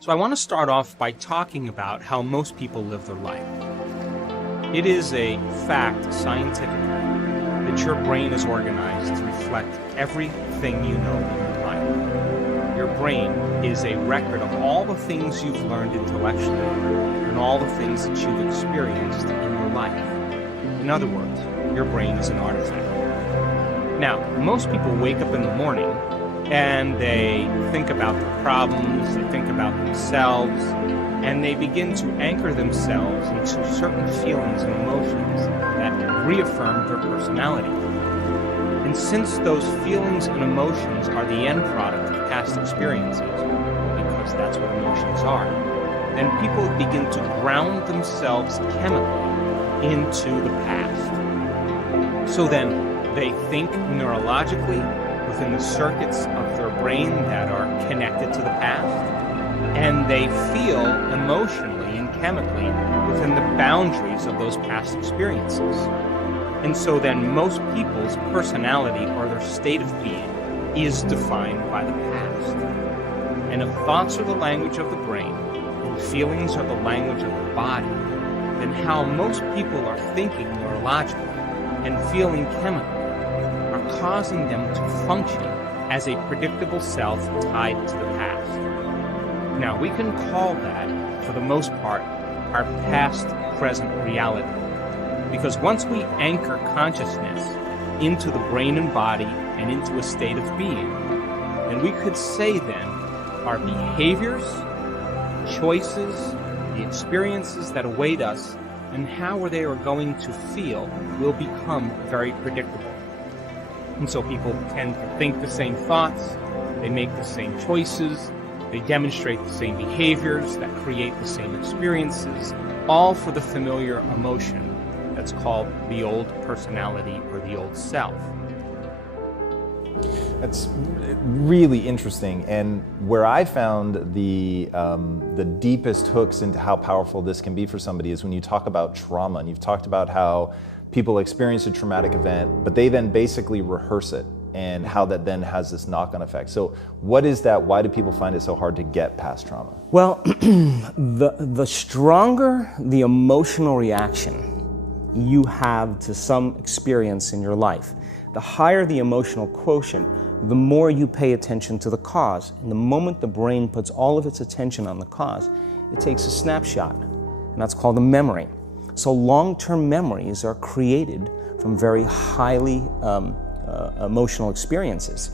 So I want to start off by talking about how most people live their life. It is a fact scientifically that your brain is organized to reflect everything you know in your life. Your brain is a record of all the things you've learned intellectually and all the things that you've experienced in your life. In other words, your brain is an artifact. Now, most people wake up in the morning and they think about their problems, they think about themselves, and they begin to anchor themselves into certain feelings and emotions that reaffirm their personality. And since those feelings and emotions are the end product of past experiences, because that's what emotions are, then people begin to ground themselves chemically into the past. So then they think neurologically within the circuits of their brain that are connected to the past, and they feel emotionally and chemically within the boundaries of those past experiences. And so then most people's personality or their state of being is defined by the past. And if thoughts are the language of the brain and feelings are the language of the body, then how most people are thinking neurologically and feeling chemically are causing them to function as a predictable self tied to the past. Now, we can call that, for the most part, our past-present reality. Because once we anchor consciousness into the brain and body and into a state of being, then we could say then our behaviors, choices, the experiences that await us, and how they are going to feel will become very predictable. And so people tend to think the same thoughts, they make the same choices, they demonstrate the same behaviors that create the same experiences, all for the familiar emotion that's called the old personality or the old self. That's really interesting, and where I found the deepest hooks into how powerful this can be for somebody is when you talk about trauma, and you've talked about how people experience a traumatic event, but they then basically rehearse it, and how that then has this knock-on effect. So what is that? Why do people find it so hard to get past trauma? Well, the stronger the emotional reaction you have to some experience in your life, the higher the emotional quotient, the more you pay attention to the cause. And the moment the brain puts all of its attention on the cause, it takes a snapshot, and that's called a memory. So long-term memories are created from very highly emotional experiences.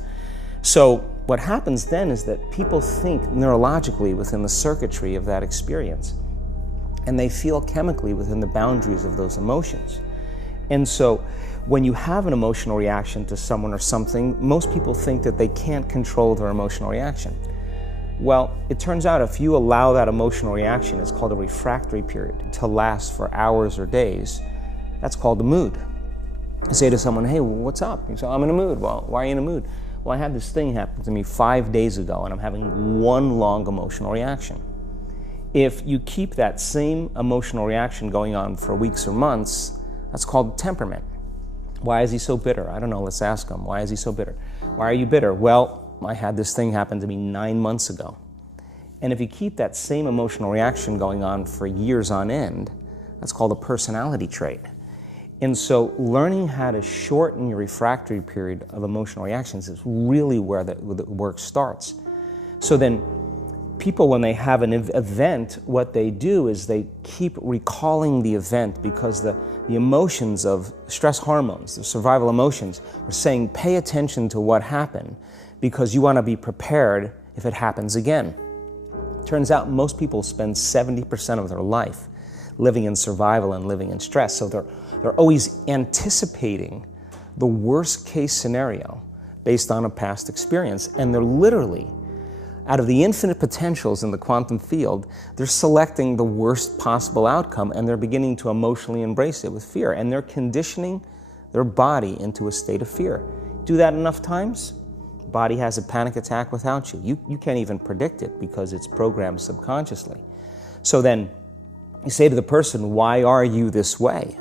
So what happens then is that people think neurologically within the circuitry of that experience, and they feel chemically within the boundaries of those emotions. And so when you have an emotional reaction to someone or something, most people think that they can't control their emotional reaction. Well, it turns out if you allow that emotional reaction, it's called a refractory period, to last for hours or days, that's called a mood. You say to someone, hey, what's up? You say, I'm in a mood. Well, why are you in a mood? Well, I had this thing happen to me 5 days ago, and I'm having one long emotional reaction. If you keep that same emotional reaction going on for weeks or months, that's called temperament. Why is he so bitter? I don't know, let's ask him. Why is he so bitter? Why are you bitter? Well, I had this thing happen to me 9 months ago. And if you keep that same emotional reaction going on for years on end, that's called a personality trait. And so learning how to shorten your refractory period of emotional reactions is really where the work starts. So then people, when they have an event, what they do is they keep recalling the event because the emotions of stress hormones, the survival emotions, are saying pay attention to what happened because you want to be prepared if it happens again. Turns out most people spend 70% of their life living in survival and living in stress, so they're always anticipating the worst case scenario based on a past experience, and they're literally, out of the infinite potentials in the quantum field, they're selecting the worst possible outcome, and they're beginning to emotionally embrace it with fear, and they're conditioning their body into a state of fear. Do that enough times, the body has a panic attack without you. You can't even predict it because it's programmed subconsciously. So then you say to the person, why are you this way?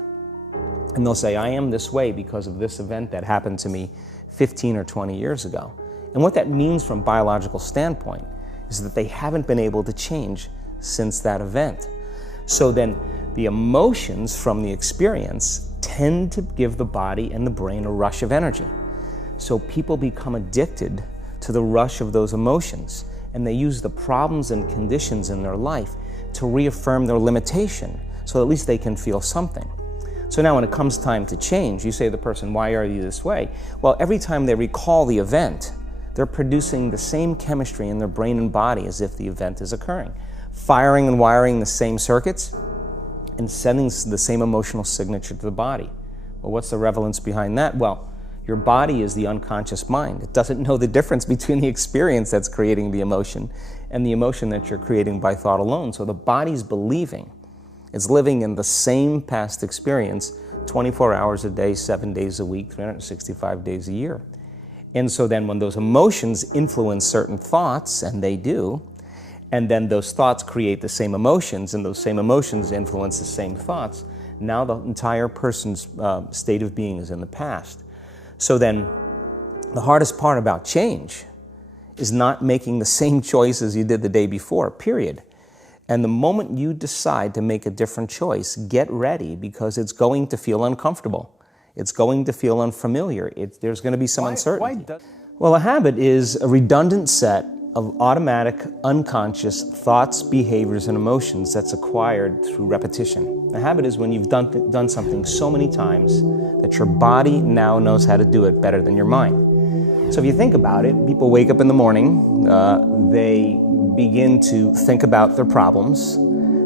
And they'll say, I am this way because of this event that happened to me 15 or 20 years ago. And what that means from a biological standpoint is that they haven't been able to change since that event. So then the emotions from the experience tend to give the body and the brain a rush of energy. So people become addicted to the rush of those emotions, and they use the problems and conditions in their life to reaffirm their limitation, so at least they can feel something. So now when it comes time to change, you say to the person, why are you this way? Well, every time they recall the event, they're producing the same chemistry in their brain and body as if the event is occurring, firing and wiring the same circuits and sending the same emotional signature to the body. Well, what's the relevance behind that? Well, your body is the unconscious mind. It doesn't know the difference between the experience that's creating the emotion and the emotion that you're creating by thought alone. So the body's believing it's living in the same past experience 24 hours a day, 7 days a week, 365 days a year. And so then when those emotions influence certain thoughts, and they do, and then those thoughts create the same emotions, and those same emotions influence the same thoughts, now the entire person's state of being is in the past. So then the hardest part about change is not making the same choices you did the day before, period. And the moment you decide to make a different choice, get ready, because it's going to feel uncomfortable. It's going to feel unfamiliar. There's going to be some uncertainty. Well, a habit is a redundant set of automatic, unconscious thoughts, behaviors, and emotions that's acquired through repetition. A habit is when you've done something so many times that your body now knows how to do it better than your mind. So if you think about it, people wake up in the morning, they begin to think about their problems.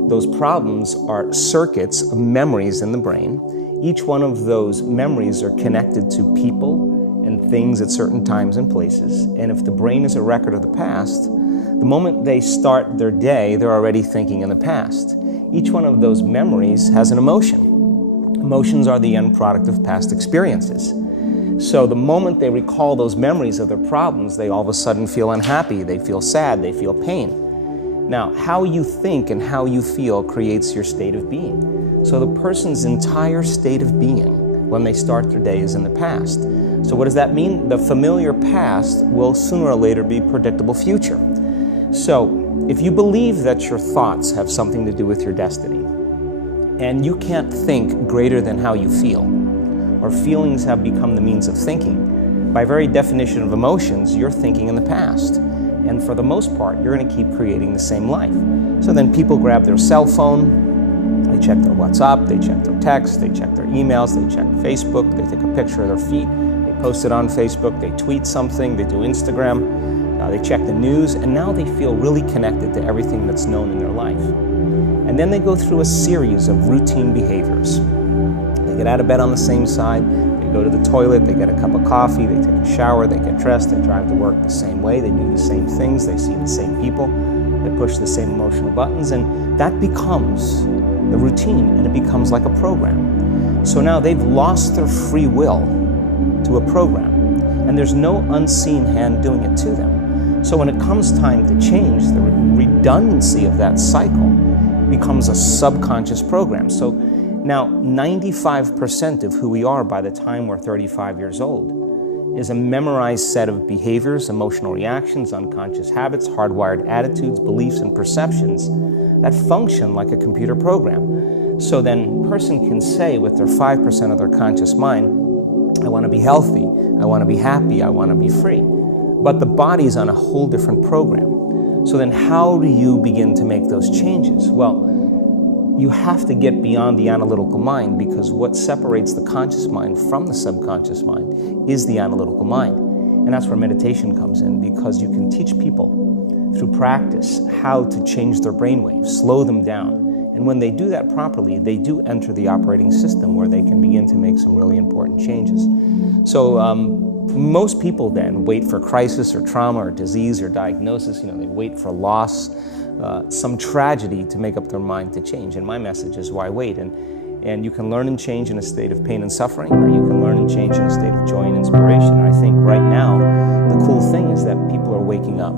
Those problems are circuits of memories in the brain. Each one of those memories are connected to people and things at certain times and places. And if the brain is a record of the past, the moment they start their day, they're already thinking in the past. Each one of those memories has an emotion. Emotions are the end product of past experiences. So the moment they recall those memories of their problems, they all of a sudden feel unhappy, they feel sad, they feel pain. Now, how you think and how you feel creates your state of being. So the person's entire state of being when they start their day is in the past. So what does that mean? The familiar past will sooner or later be predictable future. So if you believe that your thoughts have something to do with your destiny, and you can't think greater than how you feel, or feelings have become the means of thinking, by very definition of emotions, you're thinking in the past. And for the most part, you're going to keep creating the same life. So then people grab their cell phone, they check their WhatsApp, they check their text, they check their emails, they check Facebook, they take a picture of their feet, they post it on Facebook, they tweet something, they do Instagram, they check the news, and now they feel really connected to everything that's known in their life. And then they go through a series of routine behaviors. They get out of bed on the same side, they go to the toilet, they get a cup of coffee, they take a shower, they get dressed, they drive to work the same way, they do the same things, they see the same people, they push the same emotional buttons, and that becomes the routine, and it becomes like a program. So now they've lost their free will to a program, and there's no unseen hand doing it to them. So when it comes time to change, the redundancy of that cycle becomes a subconscious program. So now 95% of who we are by the time we're 35 years old is a memorized set of behaviors, emotional reactions, unconscious habits, hardwired attitudes, beliefs, and perceptions that function like a computer program. So then a person can say with their 5% of their conscious mind, I want to be healthy, I want to be happy, I want to be free. But the body's on a whole different program. So then how do you begin to make those changes? Well, you have to get beyond the analytical mind, because what separates the conscious mind from the subconscious mind is the analytical mind. And that's where meditation comes in, because you can teach people through practice how to change their brainwaves, slow them down. And when they do that properly, they do enter the operating system where they can begin to make some really important changes. So most people then wait for crisis or trauma or disease or diagnosis. They wait for loss, some tragedy to make up their mind to change. And my message is, why wait? And you can learn and change in a state of pain and suffering, or you can learn and change in a state of joy and inspiration. And I think right now, the cool thing is that people are waking up.